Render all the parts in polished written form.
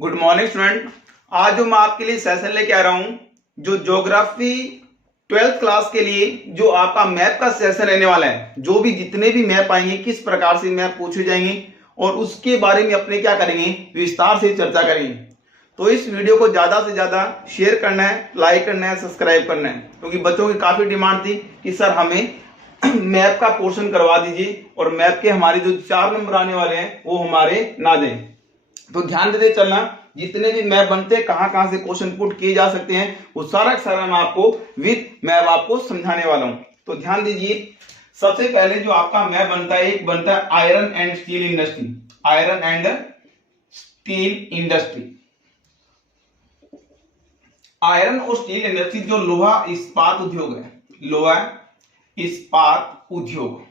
Good morning student. आज जो मैं आपके लिए सेशन लेके आ रहा हूं, जो ज्योग्राफी 12th क्लास के लिए जो आपका मैप का सेशन रहने वाला है, जो भी जितने भी मैप आएंगे, किस प्रकार से मैप पूछे जाएंगे और उसके बारे में अपने क्या करेंगे, विस्तार से चर्चा करेंगे। तो इस वीडियो को ज्यादा से ज्यादा शेयर करना है, लाइक करना है, सब्सक्राइब करना है, क्योंकि बच्चों की काफी डिमांड थी कि सर हमें मैप का पोर्शन करवा दीजिए और मैप के हमारे जो 4 नंबर आने वाले हैं वो हमारे ना दें। तो ध्यान देते चलना, जितने भी मैप बनते हैं, कहां से क्वेश्चन पुट किए जा सकते हैं, वो सारा सारा मैं आपको विद मैप आपको समझाने वाला हूं। तो ध्यान दीजिए, सबसे पहले जो आपका मैप बनता है, एक बनता है iron and steel industry. Iron and steel industry, iron और स्टील इंडस्ट्री जो लोहा इस्पात उद्योग है, लोहा इस्पात उद्योग।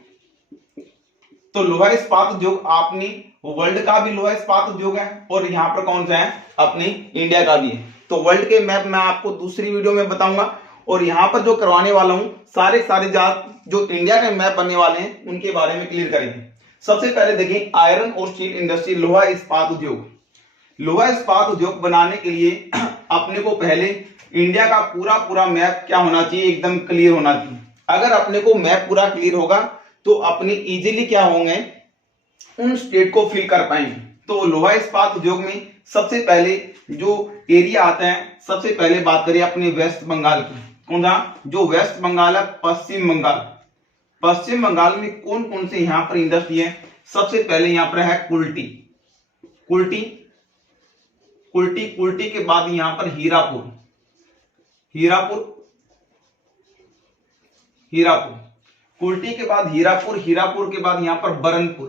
तो लोहा इस्पात उद्योग अपनी वर्ल्ड का भी लोहा इस्पात उद्योग है और यहाँ पर कौन सा है, अपनी इंडिया का भी है। तो वर्ल्ड के मैप मैं आपको दूसरी वीडियो में बताऊंगा और यहाँ पर जो करवाने वाला हूं, सारे जो इंडिया के मैप बनने वाले हैं उनके बारे में क्लियर करेंगे। सबसे पहले देखिए, आयरन और स्टील इंडस्ट्री, लोहा इस्पात उद्योग। लोहा इस्पात उद्योग बनाने के लिए अपने को पहले इंडिया का पूरा मैप क्या होना चाहिए, एकदम क्लियर होना चाहिए। अगर अपने को मैप पूरा क्लियर होगा तो अपने इजीली क्या होंगे, उन स्टेट को फिल कर पाएंगे। तो लोहा इस्पात उद्योग में सबसे पहले जो एरिया आता है, सबसे पहले बात करें अपने वेस्ट बंगाल की। कौन सा, जो वेस्ट बंगाल है, पश्चिम बंगाल। पश्चिम बंगाल में कौन कौन से यहाँ पर इंडस्ट्री है, सबसे पहले यहाँ पर है कुल्टी। कुल्टी कुल्टी कुल्टी के बाद यहाँ पर हीरापुर। हीरापुर हीरापुर कुल्टी के बाद हीरापुर। हीरापुर के बाद यहां पर बरनपुर।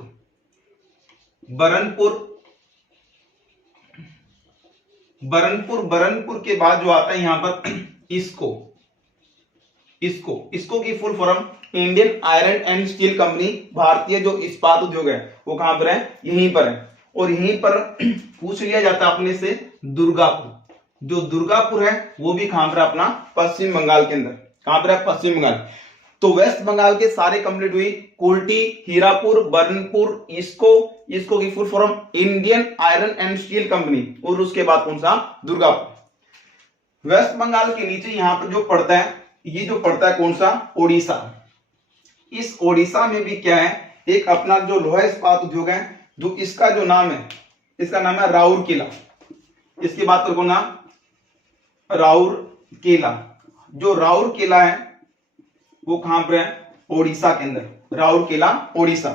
बरनपुर बरनपुर बरनपुर के बाद जो आता है यहां पर इसको। इसको की full form Indian iron and steel company. भारतीय जो इस्पात उद्योग है वो कहां पर है, यहीं पर है। और यहीं पर पूछ लिया जाता है अपने से दुर्गापुर। जो दुर्गापुर है वो भी कहां पर, अपना पश्चिम बंगाल के अंदर। कहां पर है, पश्चिम बंगाल। तो वेस्ट बंगाल के सारे कंप्लीट हुई, कुल्टी, हीरापुर, बरनपुर, इसको की full form Indian iron and steel company. और उसके बाद कौन सा, दुर्गापुर। वेस्ट बंगाल के नीचे यहां पर जो पड़ता है, ये जो पड़ता है कौन सा, ओडिशा। इस ओडिशा में भी क्या है, एक अपना जो लोहा इस्पात उद्योग है, जो इसका जो नाम है, इसका नाम है राउरकेला। इसकी बात करो ना, राउरकेला। जो राउरकेला है वो कहां पर है, ओडिशा के अंदर। राउरकेला ओडिशा।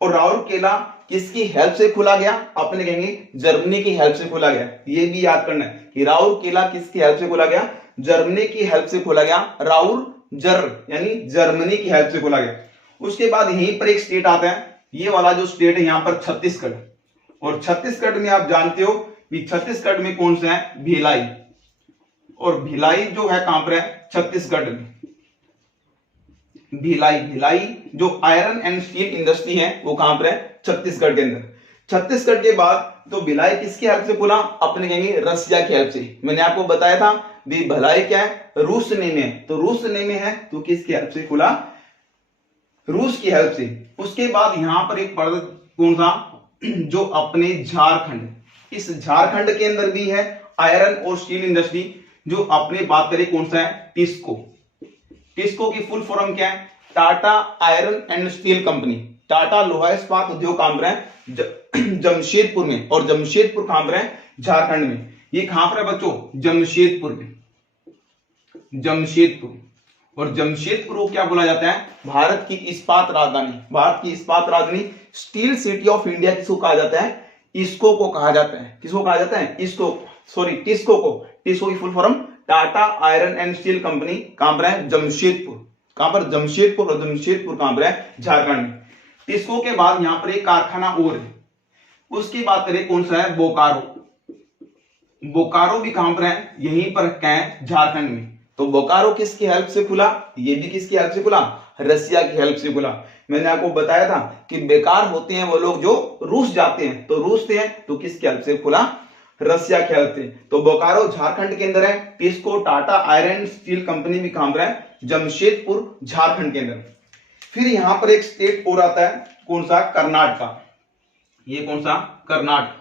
और राउरकेला किसकी हेल्प से खुला गया, अपने कहेंगे जर्मनी की हेल्प से खुला गया। ये भी याद करना है कि राउरकेला किसकी हेल्प से खुला गया, जर्मनी की हेल्प से खोला गया। यानी जर्मनी की हेल्प से खोला गया। उसके बाद यहीं पर एक स्टेट आता है, ये वाला जो स्टेट है यहां पर छत्तीसगढ़। और छत्तीसगढ़ में आप जानते हो कि छत्तीसगढ़ में कौन सा है, भिलाई। और भिलाई जो है कहां पर है, छत्तीसगढ़ में। भिलाई जो आयरन एंड स्टील इंडस्ट्री है वो कहां पर है, छत्तीसगढ़ के अंदर। छत्तीसगढ़ के बाद तो भिलाई किसकी हेल्प से खुला, अपने कहेंगे रसिया की हेल्प से। मैंने आपको बताया था भिलाई क्या है, रूस ने में। तो रूस ने में है तो किसकी हेल्प से खुला, रूस की हेल्प से। उसके बाद यहां पर एक पड़ता कौन सा, जो अपने झारखंड। इस झारखंड के अंदर भी है आयरन और स्टील इंडस्ट्री। जो अपने बात करें कौन सा है, टिस्को। टिस्को की फुल फॉर्म क्या है, Tata iron and steel company. Tata लोहा इस्पात उद्योग कहां पर है, जमशेदपुर में। और जमशेदपुर कहां पर है, झारखंड में। ये कहां पर है बच्चों, जमशेदपुर में। जमशेदपुर। और जमशेदपुर को क्या बोला जाता है, भारत की इस्पात राजधानी। भारत की इस्पात राजधानी, स्टील सिटी ऑफ इंडिया किसको कहा जाता है, इसको को कहा जाता है। किसको कहा जाता है, इसको, सॉरी टिस्को को। टिस्को की full form Tata iron and steel company. कहां पर है, जमशेदपुर। कहां पर, जमशेदपुर। और जमशेदपुर कहां पर है, झारखंड में। टिस्को के बाद यहां पर एक कारखाना और है, उसकी बात करें कौन सा है, बोकारो। बोकारो भी कहां पर है, यहीं पर है, झारखंड में। तो बोकारो किसकी हेल्प से खुला, ये भी किसकी हेल्प से खुला, रसिया की हेल्प से खुला। मैंने आपको बताया था कि बेकार होते हैं वो लोग जो रूस जाते हैं। तो रूस से है तो किसकी हेल्प से खुला, रसिया के हेल्प से। तो बोकारो झारखंड के अंदर है। TISCO Tata iron steel company भी कहां पर है, जमशेदपुर झारखंड के अंदर। फिर यहां पर एक स्टेट और आता है, कौन सा, कर्नाटका। ये कौन सा, कर्नाटक।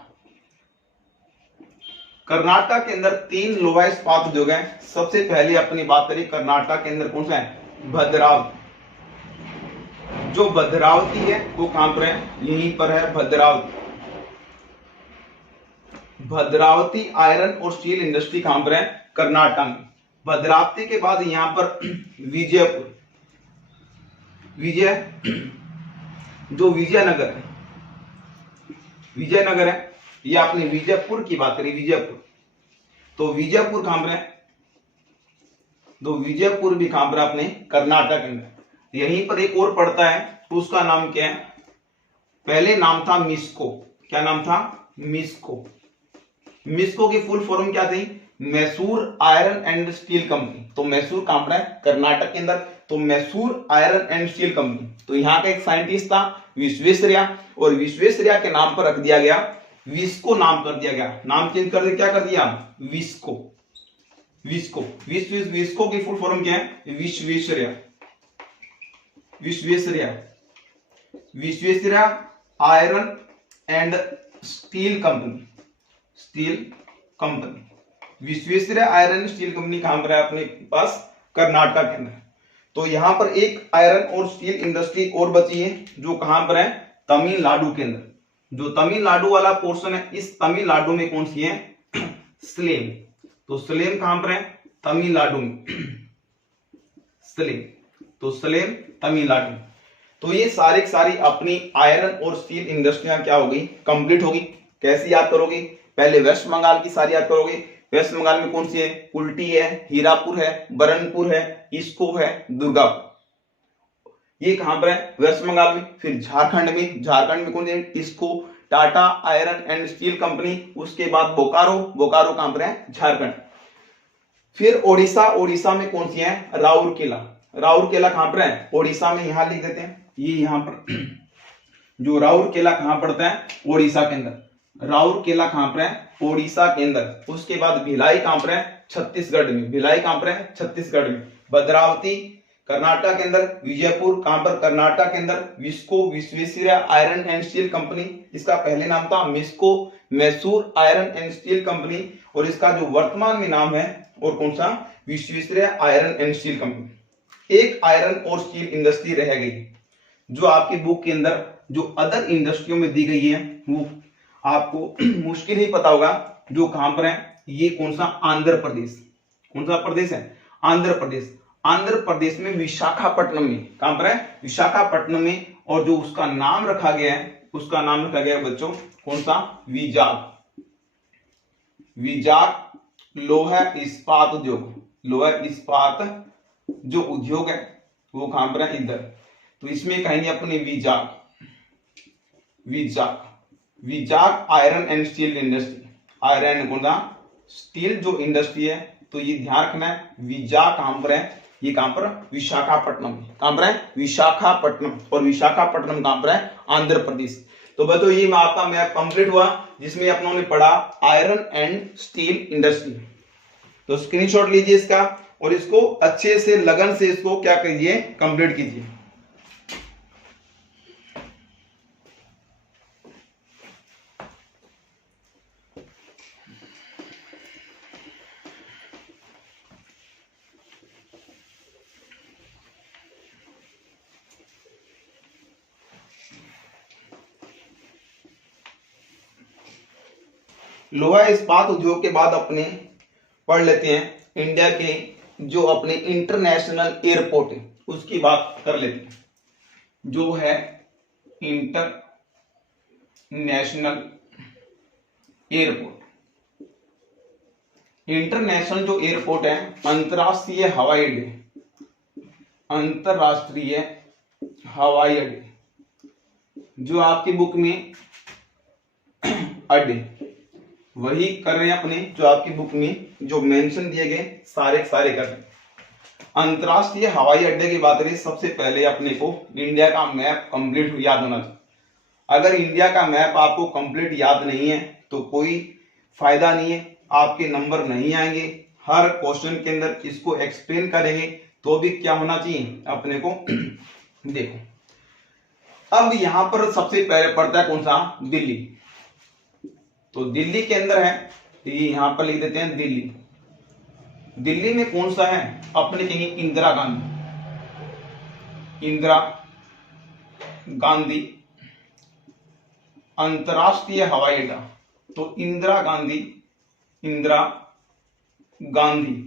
कर्नाटक के अंदर 3 लोहा इस्पात उद्योग है। सबसे पहले अपनी बात करें कर्नाटक के अंदर कौन सा है, भद्रावती। जो भद्रावती है वो कहां पर है, यहीं पर है भद्रावती। भद्रावती आयरन और स्टील इंडस्ट्री कहां पर है, कर्नाटक में। भद्रावती के बाद यहां पर विजयपुर, जो विजयनगर है, विजयनगर है, ये आपने विजयपुर की बात करी, विजयपुर। तो विजयपुर कहां पर है, तो विजयपुर भी कहां पर आपने, कर्नाटक के अंदर। यहीं पर एक और पड़ता है, तो उसका नाम क्या है, पहले नाम था मिस्को। क्या नाम था, मिस्को। मिस्को की फुल फॉर्म क्या थी, Mysore iron and steel company. तो मैसूर कहां पर है, कर्नाटक के अंदर। तो Mysore iron and steel company. तो यहाँ का एक साइंटिस्ट था विश्वेश्वरैया, और विश्वेश्वरैया के नाम पर रख दिया गया विस्को, नाम कर दिया गया, नाम चेंज कर दिया, क्या कर दिया, विस्को। विस्को विस्को की फुल फॉर्म क्या है, Visvesvaraya. Visvesvaraya Visvesvaraya iron and steel company, steel company. Visvesvaraya iron steel company कहां पर है, अपने पास कर्नाटक के अंदर। तो यहां पर एक आयरन और स्टील इंडस्ट्री और बची है, जो कहां पर है, तमिलनाडु के अंदर। जो तमिलनाडु वाला पोर्शन है, इस तमिलनाडु में कौन सी है, सलेम। तो सलेम कहां पर है, तमिलनाडु में, सलेम। तो सलेम तमिलनाडु। तो ये सारी अपनी आयरन और स्टील इंडस्ट्रियां क्या होगी, कंप्लीट होगी। कैसे याद करोगे, पहले वेस्ट बंगाल की सारी याद करोगे। वेस्ट बंगाल में कौन सी है, कुल्टी है, हीरापुर है, बरनपुर है, इसको है, दुर्गापुर। ये कहां पर है, वेस्ट बंगाल में। फिर झारखंड में कौन है, इसको Tata iron and steel company. उसके बाद बोकारो कहां पर है, झारखंड। फिर ओडिशा में कौन सी है, राउरकेला कहां पर है, ओडिशा में। यहां लिख देते हैं, ये यहां पर जो राउरकेला कहां पड़ता है, ओडिशा के अंदर। राउरकेला कहां पर है, ओडिशा के अंदर। उसके बाद भिलाई कहां पर है, छत्तीसगढ़ में। भिलाई कहां पर है, छत्तीसगढ़ में। भद्रावती कर्नाटक के अंदर। विजयपुर कहां पर, कर्नाटक के अंदर। VISCO Visvesvaraya iron and steel company, इसका पहले नाम था MISCO, Mysore iron and steel company. और इसका जो वर्तमान में नाम है, और कौन सा, Visvesvaraya iron and steel company. एक आयरन और स्टील इंडस्ट्री रह गई, जो आपकी बुक के अंदर जो अदर इंडस्ट्रियों में दी गई है, वो आपको मुश्किल ही पता होगा, जो कहां पर है, ये कौन सा, आंध्र प्रदेश। कौन सा प्रदेश है, आंध्र प्रदेश। आंध्र प्रदेश में विशाखापट्टनम में, कहां पर है, विशाखापट्टनम में। और जो उसका नाम रखा गया है, उसका नाम रखा गया है बच्चों, कौन सा, विजाग। विजाग लोहा इस्पात उद्योग। लोहा इस्पात जो उद्योग है, वो कहां पर है, इधर। तो इसमें कहेंगे अपने Vizag iron and steel industry. Iron कौन सा, स्टील जो इंडस्ट्री है। तो ये ध्यान रखना है, विजाग कहां पर है, ये कहां पर, विशाखापट्टनम। कहां पर है, विशाखापट्टनम। और विशाखापट्टनम कहां पर है, आंध्र प्रदेश। तो बच्चों ये आपका मैप कंप्लीट हुआ, जिसमें अपनों ने पढ़ा आयरन एंड स्टील इंडस्ट्री। तो स्क्रीनशॉट लीजिए इसका, और इसको अच्छे से लगन से इसको क्या कीजिए, कंप्लीट कीजिए। लोहा इस्पात उद्योग के बाद अपने पढ़ लेते हैं इंडिया के जो अपने इंटरनेशनल एयरपोर्ट है, उसकी बात कर लेते हैं। जो है इंटरनेशनल एयरपोर्ट। इंटरनेशनल जो एयरपोर्ट है, अंतरराष्ट्रीय हवाई अड्डे, अंतरराष्ट्रीय हवाई अड्डे। जो आपकी बुक में अड्डे वही कर रहे हैं अपने, जो आपकी बुक में जो मेंशन दिए गए सारे कर रहे हैं। अंतरराष्ट्रीय हवाई अड्डे की बात करें, सबसे पहले अपने को इंडिया का मैप कंप्लीट याद होना चाहिए। अगर इंडिया का मैप आपको कंप्लीट याद नहीं है तो कोई फायदा नहीं है, आपके नंबर नहीं आएंगे। हर क्वेश्चन के अंदर इसको एक्सप्लेन करेंगे तो भी क्या होना चाहिए अपने को। देखो अब यहां पर सबसे पहले पड़ता है कौन सा, दिल्ली। तो दिल्ली के अंदर है ये यहां पर लिख देते हैं दिल्ली। दिल्ली में कौन सा है, अपने लिखेंगे इंदिरा गांधी, इंदिरा गांधी अंतरराष्ट्रीय हवाई अड्डा। तो इंदिरा गांधी, इंदिरा गांधी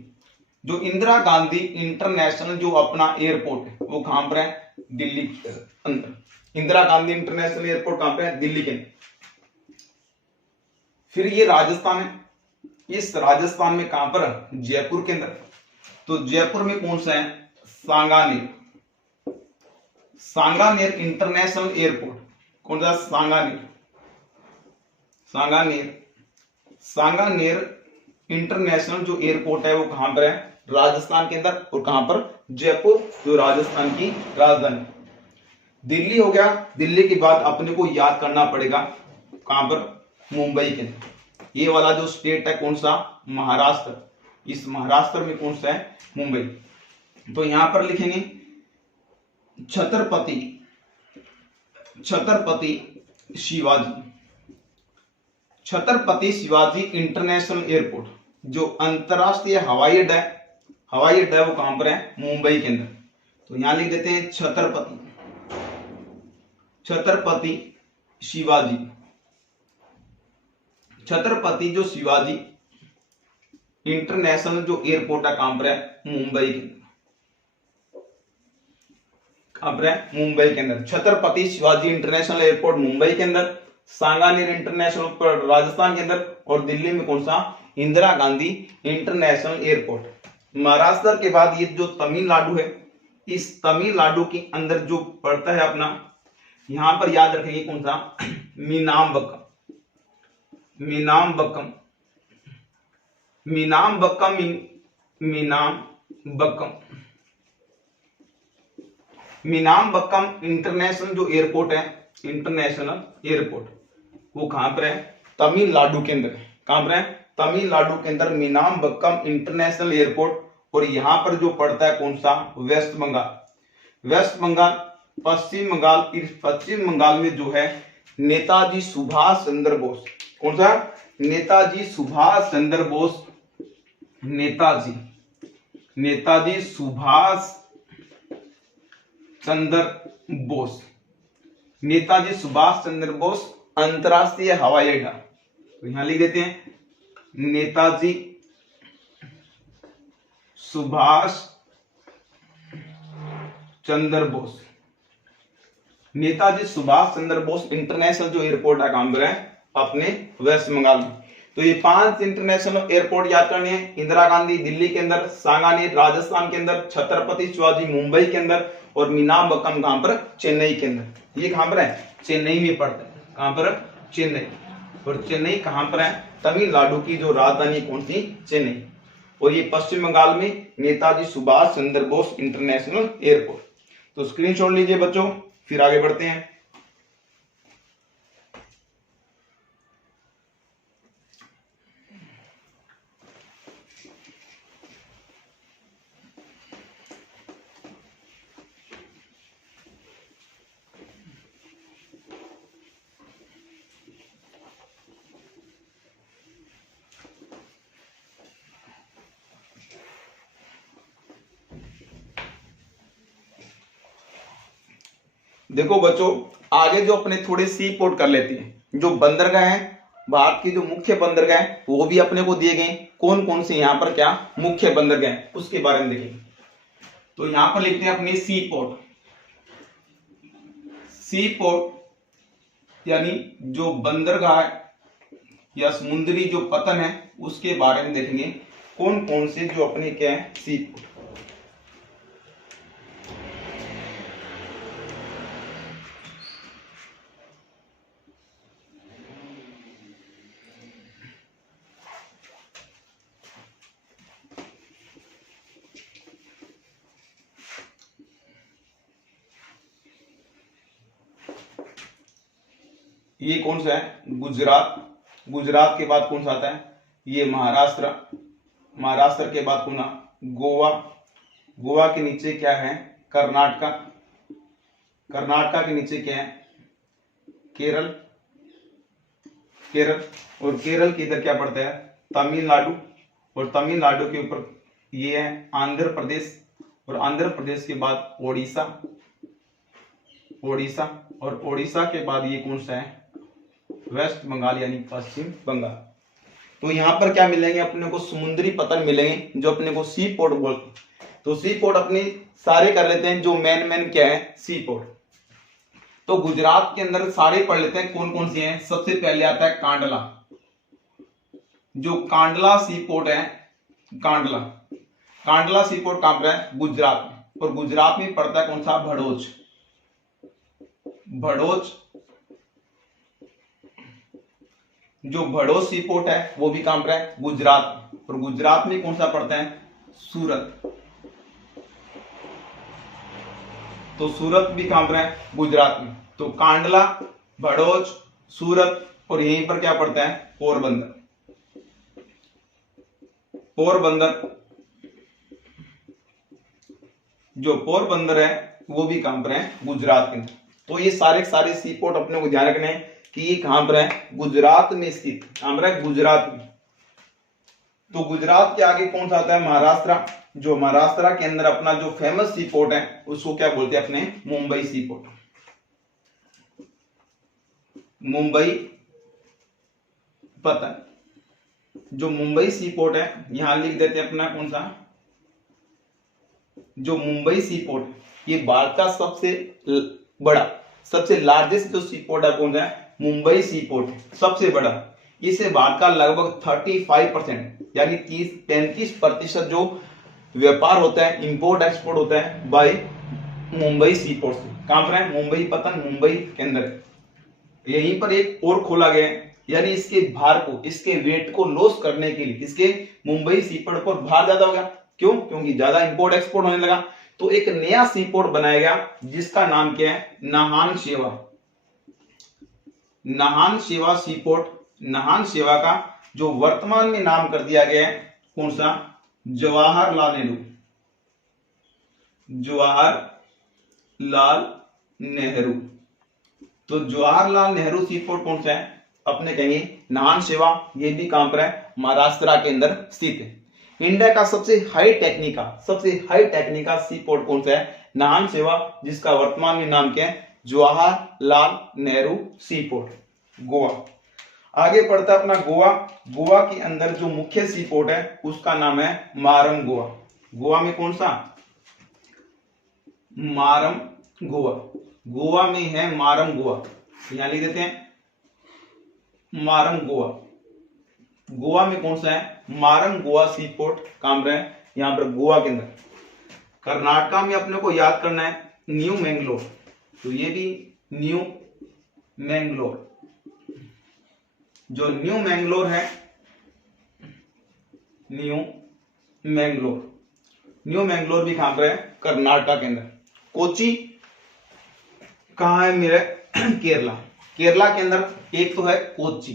जो इंदिरा गांधी इंटरनेशनल जो अपना एयरपोर्ट है वो कहां पर है, दिल्ली के अंदर। इंदिरा गांधी इंटरनेशनल एयरपोर्ट कहां पर है, दिल्ली के अंदर। फिर ये राजस्थान है, इस राजस्थान में कहां पर, जयपुर के अंदर। तो जयपुर में कौन सा है, सांगानेर, सांगानेर इंटरनेशनल एयरपोर्ट। कौन सा, सांगानेर, सांगानेर, सांगानेर इंटरनेशनल जो एयरपोर्ट है वो कहां पर है, राजस्थान के अंदर। और कहां पर, जयपुर, जो राजस्थान की राजधानी। दिल्ली हो गया, दिल्ली के बाद अपने को याद करना पड़ेगा कहां पर, मुंबई के अंदर। ये वाला जो स्टेट है कौन सा, महाराष्ट्र। इस महाराष्ट्र में कौन सा है, मुंबई। तो यहां पर लिखेंगे छत्रपति, छत्रपति शिवाजी, छत्रपति शिवाजी इंटरनेशनल एयरपोर्ट जो अंतरराष्ट्रीय हवाई अड्डा है, हवाई अड्डा है वो कहां पर है, मुंबई के अंदर। तो यहां लिख देते हैं छत्रपति, छत्रपति शिवाजी, छत्रपति जो शिवाजी इंटरनेशनल जो एयरपोर्ट है कहां पर है, मुंबई के अंदर। कहां पर है, मुंबई के अंदर। छत्रपति शिवाजी इंटरनेशनल एयरपोर्ट मुंबई के अंदर, सांगानेर इंटरनेशनल राजस्थान के अंदर, और दिल्ली में कौन सा, इंदिरा गांधी इंटरनेशनल एयरपोर्ट। महाराष्ट्र के बाद ये जो तमिलनाडु है, इस तमिलनाडु के अंदर जो पड़ता है अपना, यहां पर याद रखेंगे कौन सा, मीनामबक्कम, मीनामबक्कम, मीनामबक्कम, मीनामबक्कम, मीनामबक्कम इंटरनेशनल जो एयरपोर्ट है, इंटरनेशनल एयरपोर्ट, वो कहां पर है, तमिलनाडु के अंदर। कहां पर है, तमिलनाडु के अंदर मीनामबक्कम इंटरनेशनल एयरपोर्ट। और यहां पर जो पड़ता है कौन सा, वेस्ट बंगाल, वेस्ट बंगाल, पश्चिम बंगाल। पश्चिम बंगाल में जो है नेताजी सुभाष चंद्र बोस। कौन सा, नेताजी सुभाष चंद्र बोस, नेताजी, नेताजी सुभाष चंद्र बोस, नेताजी सुभाष चंद्र बोस अंतरराष्ट्रीय हवाई अड्डा। तो यहां लिख देते हैं नेताजी सुभाष चंद्र बोस, नेताजी सुभाष चंद्र बोस इंटरनेशनल जो एयरपोर्ट है कहां पर है, अपने वेस्ट बंगाल में। तो ये 5 इंटरनेशनल एयरपोर्ट याद करने हैं, इंदिरा गांधी दिल्ली के अंदर, सांगानेर राजस्थान के अंदर, छत्रपति शिवाजी मुंबई के अंदर, और मीनामबक्कम कहां पर, चेन्नई के अंदर। ये कहां पर है, चेन्नई में पड़ता है। कहां पर, चेन्नई। और चेन्नई कहां पर है, तमिलनाडु की जो राजधानी कौन सी, चेन्नई। और ये पश्चिम बंगाल में नेताजी सुभाष चंद्र बोस इंटरनेशनल एयरपोर्ट। तो स्क्रीनशॉट लीजिए बच्चों, फिर आगे बढ़ते हैं। देखो बच्चों, आगे जो अपने थोड़े सी पोर्ट कर लेते हैं। जो बंदरगाह हैं, भारत की जो मुख्य बंदरगाह हैं वो भी अपने को दिए गए। कौन कौन से यहाँ पर क्या मुख्य बंदरगाह हैं उसके बारे में देखेंगे। तो यहां पर लिखते हैं अपने सी पोर्ट। सी पोर्ट यानी जो बंदरगाह या समुद्री जो पतन है उसके बारे में देखेंगे। कौन कौन से जो अपने क्या है, सी पोर्ट। ये कौन सा है, गुजरात। गुजरात के बाद कौन सा आता है, ये महाराष्ट्र। महाराष्ट्र के बाद कौन, गोवा। गोवा के नीचे क्या है, कर्नाटका। कर्नाटका के नीचे क्या है, केरल। केरल। और केरल के इधर क्या पड़ता है, तमिलनाडु, और तमिलनाडु के ऊपर ये है आंध्र प्रदेश, और आंध्र प्रदेश के बाद ओडिशा, ओडिशा, और ओडिशा के बाद ये कौन सा है, वेस्ट बंगाल यानी पश्चिम बंगाल। तो यहाँ पर क्या मिलेंगे अपने को, समुद्री पतन मिलेंगे जो अपने को सी पोर्ट बोलते। तो सी पोर्ट अपने सारे कर लेते हैं, जो मेन क्या है सी पोर्ट। तो गुजरात के अंदर सारे पढ़ लेते हैं कौन कौन से हैं। सबसे पहले आता है कांडला, जो कांडला सी पोर्ट है, कांडला, कांडला सी पोर्ट कहां पर है, गुजरात में, और गुजरात में पड़ता है कौन सा, भड़ोच, भड़ोच, जो भड़ोच सी पोर्ट है वो भी कहां पर है, गुजरात में, और गुजरात में कौन सा पड़ता है, सूरत, तो सूरत भी कहां पर है, गुजरात में। तो कांडला, भड़ोच, सूरत, और यहीं पर क्या पड़ता है, पोरबंदर, पोरबंदर, जो पोरबंदर है वो भी कहां पर है, गुजरात के अंदर। तो ये सारे सारे सी पोर्ट अपने को ध्यान रखने हैं कि ये कहां पर है, गुजरात में स्थित, कहां पर है, गुजरात में। तो गुजरात के आगे कौन सा आता है, महाराष्ट्र, जो महाराष्ट्र के अंदर अपना जो फेमस सी पोर्ट है उसको क्या बोलते हैं अपने, मुंबई सी पोर्ट, मुंबई पतन, जो मुंबई सी पोर्ट है यहां लिख देते हैं अपना कौन सा, जो मुंबई सी पोर्ट, ये भारत का सबसे बड़ा, सबसे लार्जेस्ट जो सी पोर्ट है कौन सा है, मुंबई सी पोर्ट सबसे बड़ा। इसे भारत का लगभग 35% यानी 35% जो व्यापार होता है, इंपोर्ट एक्सपोर्ट होता है बाय मुंबई सी पोर्ट से। कहां पर है, मुंबई पतन, मुंबई के अंदर। यहीं पर एक और खोला गया है, यानी इसके भार को, इसके वेट को लॉस करने के लिए, इसके मुंबई सी पोर्ट पर भार ज्यादा हो गया, क्यों, क्योंकि ज्यादा इंपोर्ट एक्सपोर्ट होने लगा। तो एक नया सी पोर्ट बनाया गया जिसका नाम क्या है, नाहन शेवा, नाहन शेवा सी पोर्ट। नाहन शेवा का जो वर्तमान में नाम कर दिया गया है कौन सा, जवाहरलाल नेहरू, जवाहरलाल नेहरू। तो जवाहरलाल नेहरू सी पोर्ट कौन सा है, अपने कहेंगे नाहन शेवा, ये भी कहां पर है, महाराष्ट्र के अंदर स्थित है। इंडिया का सबसे हाई टेक्निका सी पोर्ट कौन सा है, नाहन शेवा, जिसका वर्तमान में नाम क्या है, जवाहरलाल नेहरू सी पोर्ट, गोवा। आगे पड़ता है अपना गोवा। गोवा के अंदर जो मुख्य सी पोर्ट है उसका नाम है मारम गोवा। गोवा में कौन सा, मारम गोवा, गोवा में है मारम गोवा, यहां लिख देते हैं मारम गोवा। गोवा में कौन सा है, मारम गोवा सी पोर्ट कहां पर है, यहां पर गोवा के अंदर। कर्नाटका में अपने को याद करना है न्यू मैंगलोर, तो ये भी न्यू मैंगलोर, जो न्यू मैंगलोर है, न्यू मैंगलोर, न्यू मैंगलोर भी कहां पर है, कर्नाटका के अंदर। कोची कहां है मेरे, केरला, केरला के अंदर एक तो है कोची,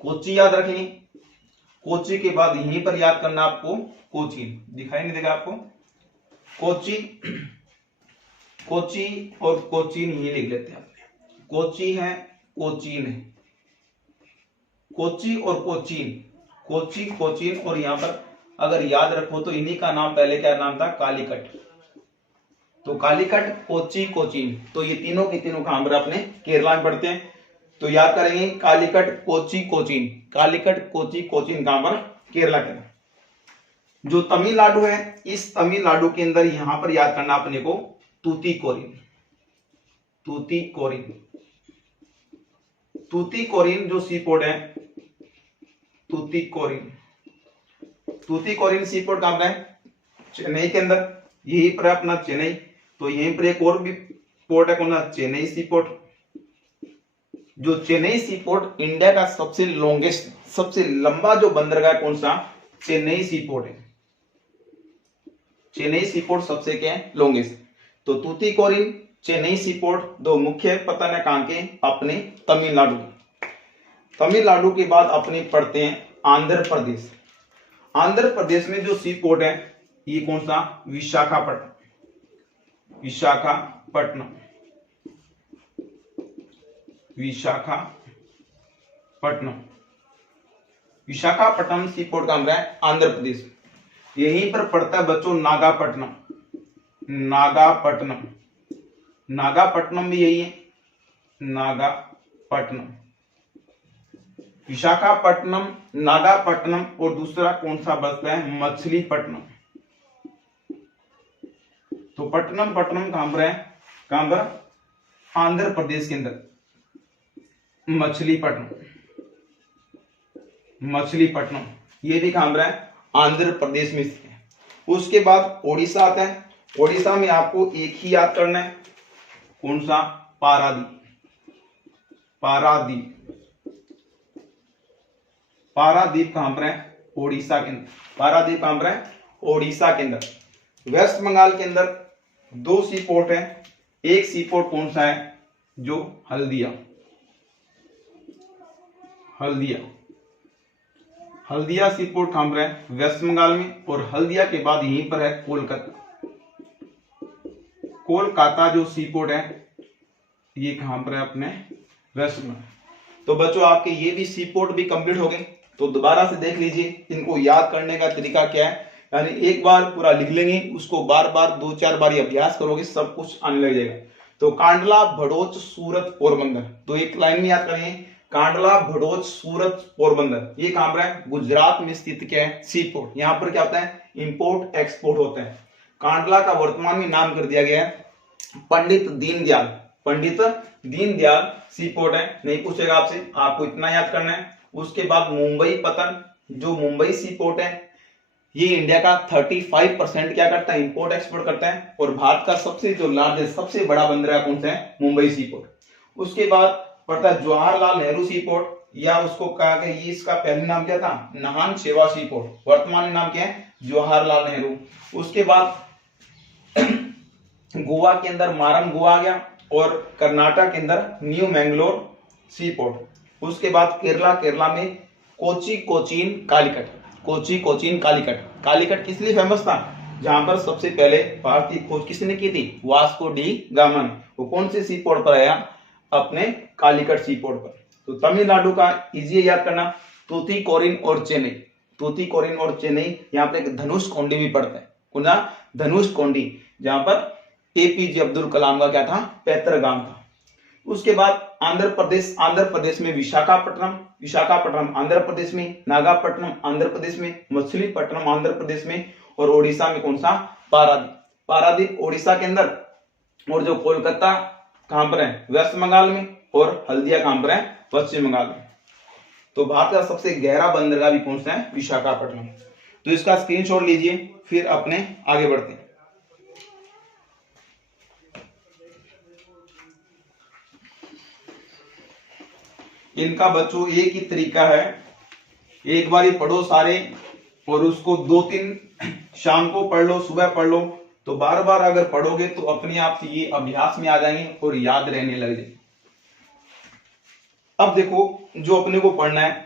कोची याद रखेंगे। कोची के बाद यहीं पर याद करना आपको कोचीन, दिखाई नहीं देगा आपको, कोची, कोची और कोचीन यही लिख लेते हैं आपने, कोची है, कोचीन है, कोची और कोचीन, कोची, कोचीन, और यहां पर अगर याद रखो तो इन्हीं का नाम पहले क्या नाम था, कालीकट। तो कालीकट, कोची, कोचीन, तो ये तीनों के तीनों कहां पर अपने केरला में पड़ते हैं। तो याद करेंगे कालीकट, कोची, कोचीन, कालीकट, कोची, कोचीन कहां पर, केरला के अंदर। जो तमिलनाडु है, इस तमिलनाडु के अंदर यहां पर याद करना अपने को तूतीकोरिन, तूतीकोरिन, तूतीकोरिन जो सी पोर्ट है, तूतीकोरिन, तूतीकोरिन सी पोर्ट कहां पर है, चेन्नई के अंदर, यहीं पर अपना चेन्नई। तो यहीं पर एक और भी पोर्ट है कौन सा, चेन्नई सी पोर्ट। जो चेन्नई सी पोर्ट इंडिया का सबसे लॉन्गेस्ट, सबसे लंबा जो बंदरगाह कौन सा, चेन्नई सी पोर्ट है, चेन्नई सी पोर्ट सबसे क्या है, लॉन्गेस्ट। तो तूतीकोरिन, चेन्नई सी पोर्ट, दो मुख्य पतन है कहां के, अपने तमिलनाडु। तमिलनाडु के बाद अपने पढ़ते हैं आंध्र प्रदेश। आंध्र प्रदेश में जो सी पोर्ट है ये कौन सा, विशाखापट्टनम, विशाखापट्टनम, विशाखापट्टनम। विशाखापट्टनम सी पोर्ट कहाँ पर है? आंध्र प्रदेश। यहीं पर पड़ता है बच्चों नागापट्टनम। नागापट्टनम, नागापट्टनम भी यही है, नागापट्टनम, विशाखापट्टनम, नागापट्टनम और दूसरा कौन सा बचता है? मछलीपट्टनम। तो पट्टनम पट्टनम कहां पर है? कहां पर? आंध्र प्रदेश के अंदर। मछलीपट्टनम, मछलीपट्टनम ये भी कहां पर है? आंध्र प्रदेश में स्थित है। उसके बाद ओडिशा आता है। ओडिशा में आपको एक ही याद करना है, कौन सा? पारादीप। पारादीप, पारादीप कहां पर है? ओडिशा के अंदर। पारादीप कहां पर है? ओडिशा के अंदर। वेस्ट बंगाल के अंदर दो सी पोर्ट है। एक सी पोर्ट कौन सा है? जो हल्दिया। हल्दिया, हल्दिया सी पोर्ट कहां पर है? वेस्ट बंगाल में। और हल्दिया के बाद यहीं पर है कोलकाता। कोलकाता जो सी पोर्ट है ये कहां पर है? अपने वेस्ट बंगाल। तो बच्चों आपके ये भी सी पोर्ट भी कंप्लीट हो गए। तो दोबारा से देख लीजिए, इनको याद करने का तरीका क्या है। यानी एक बार पूरा लिख लेंगे, उसको बार बार 2-4 बार अभ्यास करोगे, सब कुछ आने लग जाएगा। तो कांडला, भड़ोच, सूरत, पोरबंदर, तो एक लाइन में याद करेंगे, कांडला, भड़ोच, सूरत, पोरबंदर। ये कहां पर है? गुजरात में स्थित क्या है? सी पोर्ट। यहाँ पर क्या होता है? इंपोर्ट एक्सपोर्ट होता है। कांडला का वर्तमान में नाम कर दिया गया है पंडित दीनदयाल। पंडित दीनदयाल सी पोर्ट है, नहीं पूछेगा आपसे, आपको इतना याद करना है। उसके बाद मुंबई पतन, जो मुंबई सी पोर्ट है, ये इंडिया का 35% क्या करता है? इंपोर्ट एक्सपोर्ट करता है। और भारत का सबसे जो लार्जेस्ट, सबसे बड़ा बंदरगाह कौन सा है? मुंबई सी पोर्ट। उसके बाद पड़ता है जवाहरलाल नेहरू सी पोर्ट, या उसको कहा गया, ये इसका पहले नाम क्या था? नाहन शेवा सी पोर्ट। वर्तमान में नाम क्या है? जवाहरलाल नेहरू। उसके बाद गोवा के अंदर मारम गोवा आ गया, और कर्नाटक के अंदर न्यू मैंगलोर सी पोर्ट। उसके बाद केरला, केरला में कोची, कोचीन, कालीकट। कोची, कोचीन, कालीकट। कालीकट किस लिए फेमस था? जहां पर सबसे पहले भारतीय खोज किसने की थी? वास्को डी गामा ने। वो कौन से सी पोर्ट पर आया? अपने कालीकट सी पोर्ट पर। तो तमिलनाडु का इजी याद करना, तूतीकोरिन और चेन्नई। तूतीकोरिन और चेन्नई, यहाँ पर एक धनुष कोंडी भी पड़ता है, कौन सा? धनुष कोंडी, जहां पर एपीजे अब्दुल कलाम का क्या था? पैतृगाम था। उसके बाद आंध्र प्रदेश, आंध्र प्रदेश में विशाखापट्टनम, विशाखापट्टनम आंध्र प्रदेश में, नागापट्टनम आंध्र प्रदेश में, मछलीपट्टनम आंध्र प्रदेश में, और ओडिशा में कौन सा? पारादीप। पारादीप ओडिशा के अंदर। और जो कोलकाता कहां पर है? वेस्ट बंगाल में। और हल्दिया कहां पर है? पश्चिम बंगाल में। तो भारत का सबसे गहरा बंदरगाह भी कौन सा है? विशाखापट्टनम। तो इसका स्क्रीनशॉट लीजिए, फिर अपने आगे बढ़ते हैं। इनका बच्चों एक ही तरीका है, एक बार ही पढ़ो सारे, और उसको 2-3 शाम को पढ़ लो, सुबह पढ़ लो। तो बार बार अगर पढ़ोगे तो अपने आप से ये अभ्यास में आ जाएंगे और याद रहने लग जाएंगे। अब देखो, जो अपने को पढ़ना है,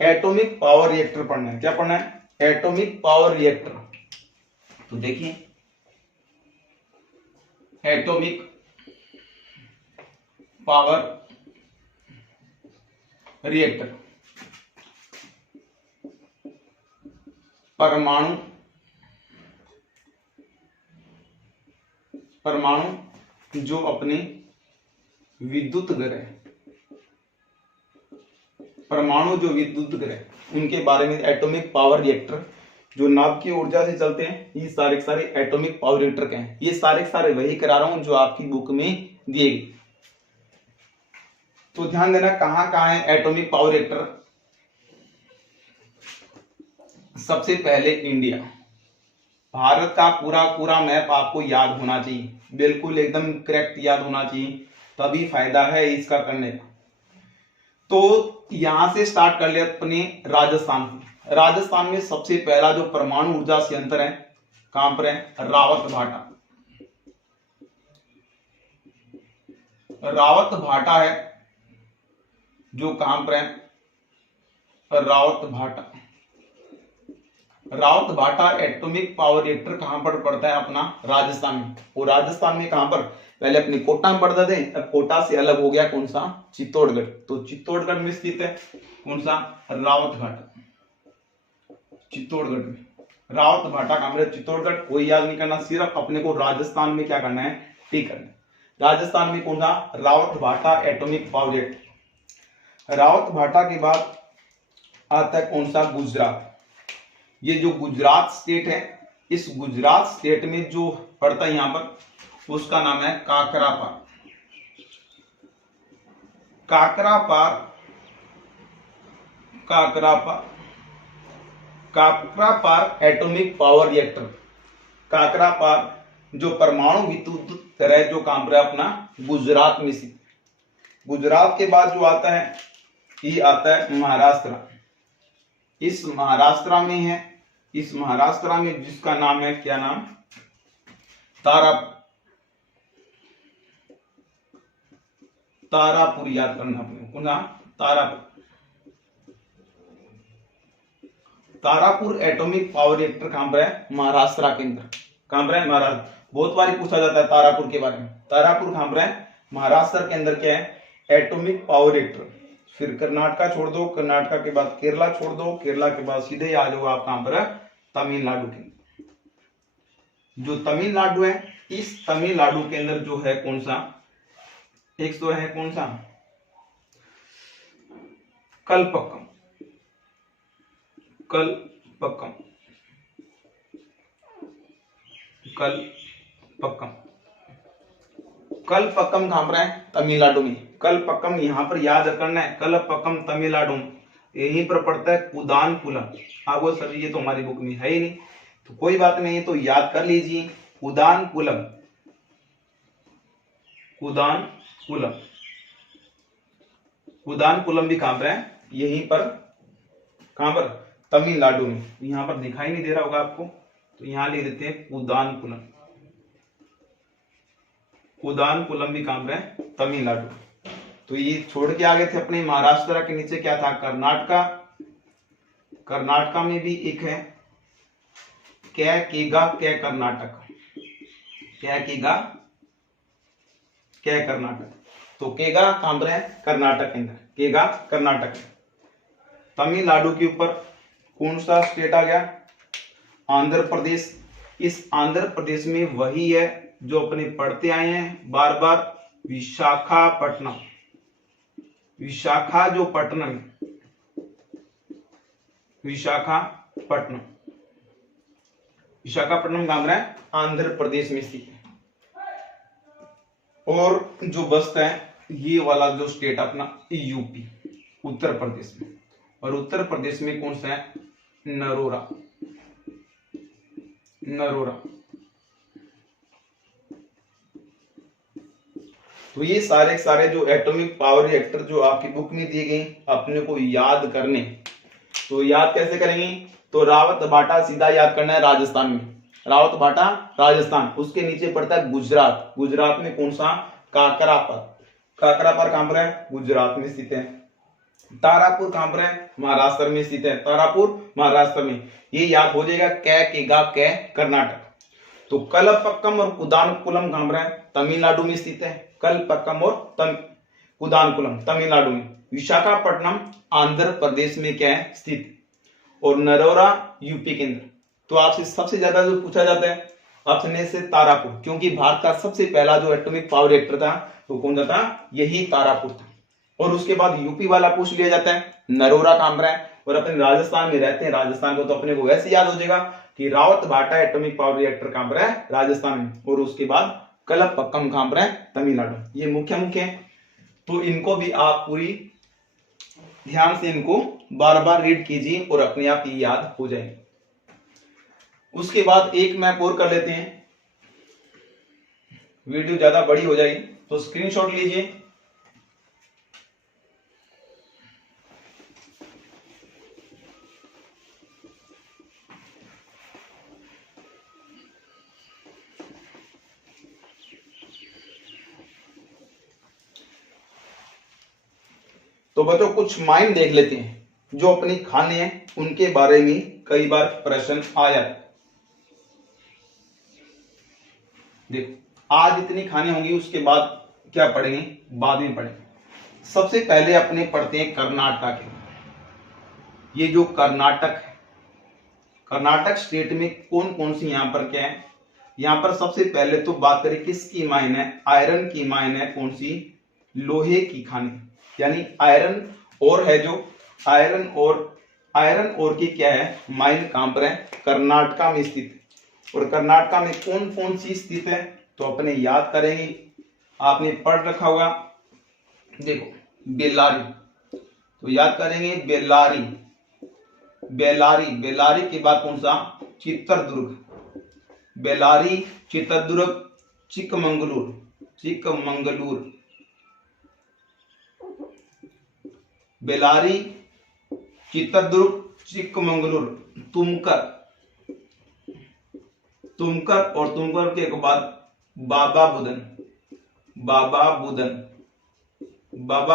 एटॉमिक पावर रिएक्टर पढ़ना है। क्या पढ़ना है? Atomic power reactor. तो देखिए, एटॉमिक पावर रिएक्टर, परमाणु, परमाणु जो अपने विद्युत ग्रह, परमाणु जो विद्युत ग्रह, उनके बारे में एटॉमिक पावर रिएक्टर, जो नाभिकीय ऊर्जा से चलते हैं, ये सारे सारे एटॉमिक पावर रिएक्टर के हैं। ये सारे सारे वही करा रहा हूं जो आपकी बुक में दिए गए। तो ध्यान देना, कहां कहां है एटॉमिक पावर रिएक्टर। सबसे पहले इंडिया। भारत का पूरा पूरा मैप आपको याद होना चाहिए, बिल्कुल एकदम करेक्ट याद होना चाहिए, तभी फायदा है इसका करने का। तो यहां से स्टार्ट कर लिया अपने राजस्थान से। राजस्थान में सबसे पहला जो परमाणु ऊर्जा संयंत्र है, कहां पर है? रावत भाटा। रावत भाटा है, जो कहां पर है? रावत भाटा। रावत भाटा एटॉमिक पावर रिएक्टर कहां पर पड़ता है? अपना राजस्थान में। और राजस्थान में कहां पर? पहले अपने कोटा में पढ़ते थे, अब कोटा से अलग हो गया कौन सा, चित्तौड़गढ़। तो चित्तौड़गढ़ में स्थित है कौन सा, रावत भाटा। चित्तौड़गढ़ में रावत भाटा काम है चित्तौड़गढ़। कोई याद नहीं करना, सिर्फ अपने को राजस्थान में क्या करना है, टिक करना है। राजस्थान में कौन सा, रावत भाटा एटॉमिक पावर रिएक्टर। रावत भाटा के बाद आता है कौन सा, गुजरात। ये जो गुजरात स्टेट है, इस गुजरात स्टेट में जो पड़ता है यहां पर, उसका नाम है Kakrapar. Kakrapar, Kakrapar, Kakrapar atomic power reactor. Kakrapar जो परमाणु विद्युत तरह जो काम रहा है अपना गुजरात में स्थित। गुजरात के बाद जो आता है, ये आता है महाराष्ट्र। इस महाराष्ट्र में है, इस महाराष्ट्र में जिसका नाम है, क्या नाम, तारापुर याद करना अपने को ना, Tarapur. Tarapur atomic power reactor कहां पर है, महाराष्ट्र के अंदर। कहां पर है, महाराष्ट्र। बहुत बार पूछा जाता है तारापुर के बारे में। तारापुर कहां पर है, महाराष्ट्र के अंदर क्या है, एटॉमिक पावर रिएक्टर। फिर कर्नाटका छोड़ दो, कर्नाटका के बाद केरला छोड़ दो, केरला के बाद सीधे आ जाओ आप कहां पर है, तमिलनाडु के। जो तमिलनाडु है, इस तमिलनाडु के अंदर जो है कौन सा, एक तो है कौन सा, कलपक्कम। कलपक्कम, कलपक्कम, कलपक्कम कहां पर है, तमिलनाडु में। कलपक्कम यहां पर याद करना है, कलपक्कम तमिलनाडु यहीं पर पड़ता है कुदानकुलम। आपको सर ये तो हमारी बुक में है ही नहीं, तो कोई बात नहीं, तो याद कर लीजिए कुदानकुलम। कुदानकुलम, कुदानकुलम भी कहां पर है, यहीं पर। कहां पर, तमिलनाडु में। यहां पर दिखाई नहीं दे रहा होगा आपको, तो यहां लिख देते हैं कुदानकुलम। कुदानकुलम भी कहां पर है, तमिलनाडु। तो ये छोड़ के आ गए थे अपने महाराष्ट्र के नीचे क्या था, कर्नाटका। कर्नाटका में भी एक है क्या, केगा, क्या कर्नाटक, क्या केगा, क्या कर्नाटक। तो केगा कहां पर है, कर्नाटक के अंदर। केगा कर्नाटक। तमिलनाडु के ऊपर कौन सा स्टेट आ गया, आंध्र प्रदेश। इस आंध्र प्रदेश में वही है जो अपने पढ़ते आए हैं बार बार, विशाखापट्टनम। विशाखा जो पट्टनम, विशाखापट्टनम। विशाखापट्टनम कहां है, आंध्र प्रदेश में स्थित है। और जो बचता है ये वाला जो स्टेट अपना, यूपी, उत्तर प्रदेश में। और उत्तर प्रदेश में कौन सा है, नरोरा। नरोरा। तो ये सारे जो एटॉमिक पावर रिएक्टर जो आपकी बुक में दिए गए अपने को याद करने, तो याद कैसे करेंगे, तो रावत भाटा सीधा याद करना है राजस्थान में। रावत भाटा राजस्थान, उसके नीचे पड़ता है गुजरात। गुजरात में कौन सा, काकरापार। काकरापार कहां पर है, गुजरात में स्थित है। तारापुर कहां पर है, महाराष्ट्र में स्थित है। तारापुर महाराष्ट्र में। ये याद हो जाएगा, कै केगा कै कर्नाटक। तो कलपक्कम और कुदानकुलम कहां पर है, तमिलनाडु में स्थित है। कलपक्कम और कुदानकुलम तमिलनाडु में। विशाखापट्टनम आंध्र प्रदेश में क्या है, स्थित। और नरोरा यूपी के अंदर। तो आपसे सबसे ज्यादा जो पूछा जाता है ऑप्शन ए से तारापुर, क्योंकि भारत का सबसे पहला जो एटॉमिक पावर रिएक्टर था वो कौन सा था, यही तारापुर था। और उसके बाद यूपी वाला पूछ लिया जाता है, नरोरा कहां पर है। और अपने राजस्थान में रहते हैं, राजस्थान को तो अपने को वैसे याद हो जाएगा कि रावत भाटा एटॉमिक पावर रिएक्टर कहां पर है, राजस्थान में। और उसके बाद कलपक्कम कहां पर है, तमिलनाडु। ये मुख्य है, तो इनको भी आप पूरी ध्यान से इनको बार बार रीड कीजिए और अपने आप ये याद हो जाएंगे। उसके बाद एक मैप और कर लेते हैं, वीडियो ज्यादा बड़ी हो जाएगी तो स्क्रीनशॉट लीजिए। तो बच्चों कुछ माइन देख लेते हैं जो अपनी खाने हैं उनके बारे में कई बार प्रश्न आ जाता है। देखो आज इतनी खानी होंगी, उसके बाद क्या पढ़ेंगे, बाद में पढ़ेंगे। सबसे पहले अपने पढ़ते हैं कर्नाटक के। ये जो कर्नाटक है, कर्नाटक स्टेट में कौन कौन सी यहाँ पर क्या है, यहाँ पर सबसे पहले तो बात करें किसकी माइन है, आयरन की माइन है। कौन सी, लोहे की खानी, यानी आयरन और है जो आयरन और की क्या है माइन, कहां पर है, कर्नाटका में स्थित है। और कर्नाटका में कौन कौन सी स्थित है, तो अपने याद करेंगे, आपने पढ़ रखा होगा। देखो बेल्लारी, तो याद करेंगे बेल्लारी, बेल्लारी के बाद कौन सा, चित्रदुर्ग, बेल्लारी, चित्रदुर्ग, चिकमंगलूर, बेल्लारी, चित्रदुर्ग, चिकमंगलूर, तुमकर और तुमकर के बाद बाबा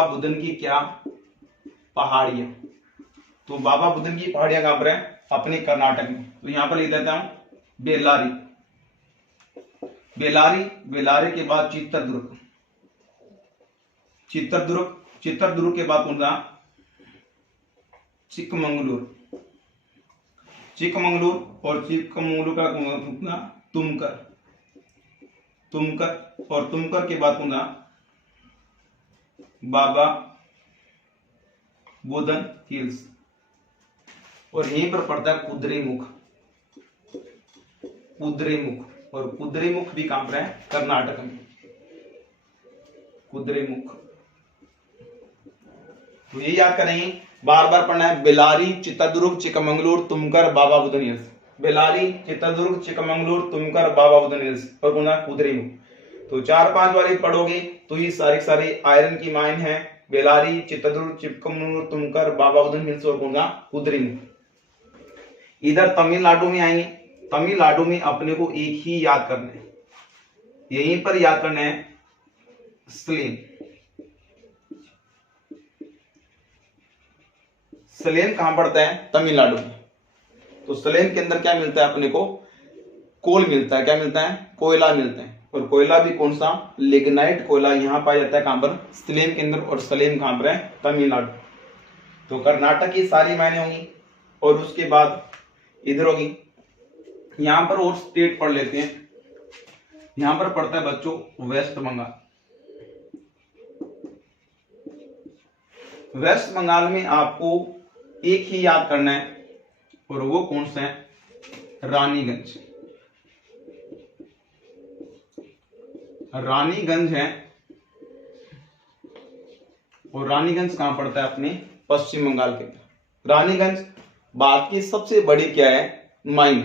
बुदन की क्या पहाड़ियां। तो बाबा बुदन की पहाड़ियां कहां पर है, अपने कर्नाटक में। तो यहां पर लिख देता हूं बेल्लारी के बाद चित्रदुर्ग के बाद कौन सा, चिकमंगलूर और चिकमंगलूर का तुमकर और तुमकर के बाद कौन सा, बाबा बुदन हिल्स। और यहीं पर पड़ता है कुद्रेमुख, और कुद्रेमुख भी कहां पर है, कर्नाटक में, कुद्रेमुख। तो ये याद करेंगे, बार बार पढ़ना है, बेल्लारी, चित्रदुर्ग, चिकमंगलूर, तुमकर, बाबा बुदन हिल्स, बेल्लारी, चित्रदुर्ग, चिकमंगलूर, तुमकर, बाबा बुदन हिल्स, और कौन सा, कुद्रेमुख। तो 4-5 वाले पढ़ोगे तो ये सारी आयरन की माइन है, बेल्लारी, चित्रदुर्ग, चिकमंगलूर, तुमकर, बाबा बुदन हिल्स, और कौन सा, कुद्रेमुख। इधर तमिलनाडु में आएंगे, तमिलनाडु में अपने को एक ही याद करना है, यहीं पर याद करना है, सलेम कहां पड़ता है, तमिलनाडु में। तो सलेम के अंदर क्या मिलता है अपने को, कोल मिलता है, क्या मिलता है, कोयला मिलता है। और कोयला भी कौन सा, लिग्नाइट कोयला यहां पाया जाता है, कहां पर, सलेम के अंदर। और सलेम कहां पर है, तमिलनाडु। तो कर्नाटक की सारी मायने होंगी। और उसके बाद इधर होगी, यहां पर और स्टेट पढ़ लेते हैं। यहां पर पड़ता है बच्चों वेस्ट बंगाल। वेस्ट बंगाल में आपको एक ही याद करना है, और वो कौन सा है, रानीगंज। रानीगंज है, और रानीगंज कहां पड़ता है, अपने पश्चिम बंगाल के अंदर। रानीगंज भारत की सबसे बड़ी क्या है, माइन,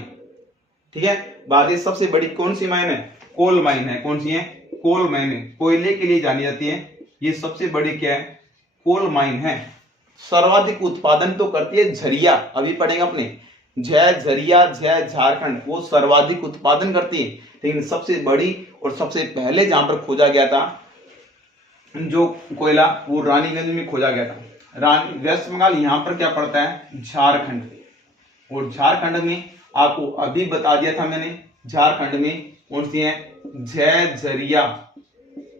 ठीक है। भारत की सबसे बड़ी कौन सी माइन है, कोल माइन है। कौन सी है, कोल माइन है, कोयले के लिए जानी जाती है। ये सबसे बड़ी क्या है, कोल माइन है। सर्वाधिक उत्पादन तो करती है झरिया, अभी पढ़ेंगे अपने, झरिया झारखंड, वो सर्वाधिक उत्पादन करती है। लेकिन सबसे बड़ी और सबसे पहले जहां पर खोजा गया था जो कोयला, वो रानीगंज में खोजा गया था। वेस्ट बंगाल यहां पर क्या पड़ता है, झारखंड। और झारखंड में आपको अभी बता दिया था मैंने, झारखंड में कौन सी है, झरिया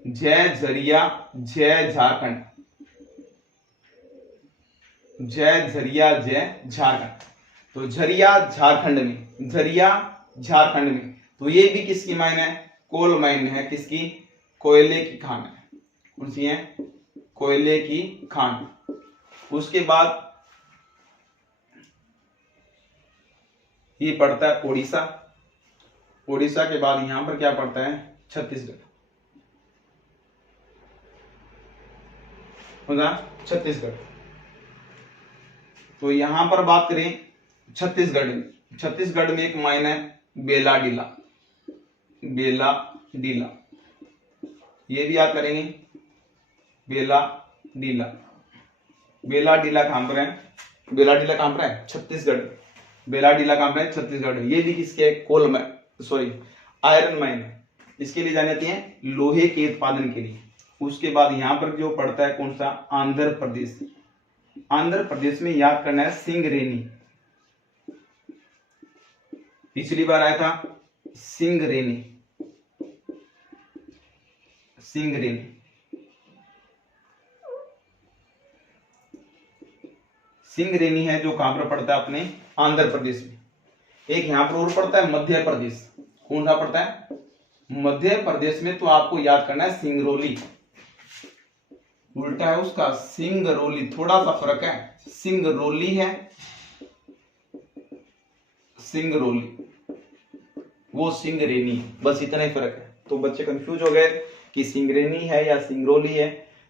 झारखंड, झारखंड। तो झरिया झारखंड में, तो ये भी किसकी माइन है, कोल माइन है। किसकी, कोयले की खान है। कौन सी है, कोयले की खान। उसके बाद ये पड़ता है ओडिशा। ओडिशा के बाद यहां पर क्या पड़ता है, छत्तीसगढ़। छत्तीसगढ़। तो यहां पर बात करें छत्तीसगढ़ में एक माइन है बेलाडीला, ये भी याद करेंगे, बेलाडीला कहां पर है, छत्तीसगढ़। बेलाडीला कहां पर है, छत्तीसगढ़। ये भी किसके, कोल में, सॉरी आयरन माइन है। इसके लिए जानी जाती है, लोहे के उत्पादन के लिए। उसके बाद यहां पर जो पड़ता है कौन सा, आंध्र प्रदेश। आंध्र प्रदेश में याद करना है सिंगरेनी, पिछली बार आया था सिंगरेनी। सिंगरेनी। सिंगरेनी है जो कहां पर पड़ता है? अपने आंध्र प्रदेश में। एक यहां पर और पड़ता है मध्य प्रदेश। कौन सा पड़ता है? मध्य प्रदेश में। तो आपको याद करना है सिंगरौली, उल्टा है उसका सिंगरौली, थोड़ा सा फर्क है। सिंगरौली है, सिंगरौली, वो सिंगरेनी, बस इतना ही फर्क है। तो बच्चे कंफ्यूज हो गए कि सिंगरेनी है या सिंगरौली है,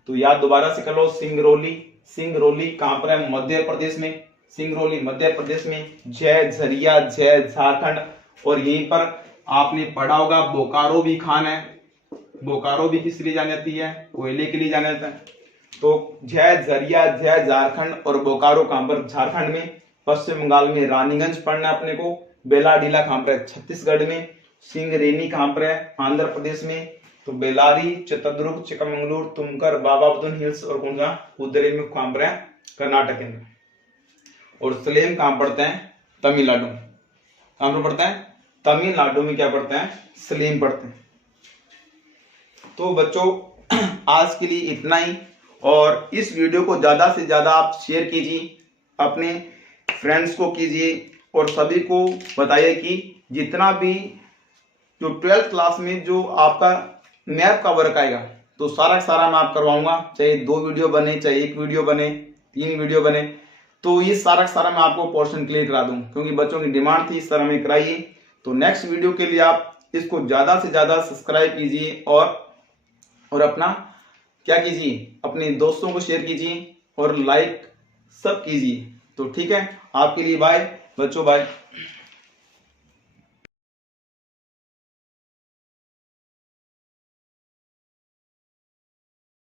तो याद दोबारा से कर लो। सिंगरौली, सिंगरौली कहां पर है? मध्य प्रदेश में। सिंगरौली मध्य प्रदेश में। जय झरिया, जय झारखंड। और यहीं पर आपने पढ़ा होगा बोकारो भी खान है। बोकारो भी किस लिए जानी जाती है? कोयले के लिए जाना जाता है। तो जय झरिया, जय झारखंड और बोकारो कहां पर? झारखंड में। पश्चिम बंगाल में रानीगंज पढ़ना अपने को। बेलाडीला कहां पर है? छत्तीसगढ़ में। सिंगरेनी कहां पर है? आंध्र प्रदेश में। तो बेलारी, चित्रदुर्ग, चिकमंगलुरु, तुमकर, बाबा बुदन हिल्स और कौन सा? उदरेमुख कहां पर है? कर्नाटक में। और सलेम कहां पड़ते हैं? तमिलनाडु। कहां पर पड़ता है? तमिलनाडु में क्या पड़ता है? सलेम पड़ते हैं। तो बच्चों आज के लिए इतना ही, और इस वीडियो को ज्यादा से ज्यादा आप शेयर कीजिए, अपने फ्रेंड्स को कीजिए और सभी को बताइए कि जितना भी जो 12th क्लास में जो आपका मैथ का वर्क आएगा तो सारा मैं आप करवाऊंगा, चाहे 2 वीडियो बने, चाहे 1 वीडियो बने, 3 वीडियो बने, तो ये सारा मैं आपको पोर्शन क्लियर करा दूं, क्योंकि बच्चों की डिमांड थी इस तरह में कराइए। तो नेक्स्ट वीडियो के लिए आप इसको ज्यादा से ज्यादा सब्सक्राइब कीजिए और अपना क्या कीजिए, अपने दोस्तों को शेयर कीजिए और लाइक सब कीजिए। तो ठीक है, आपके लिए बाय बच्चों, बाय।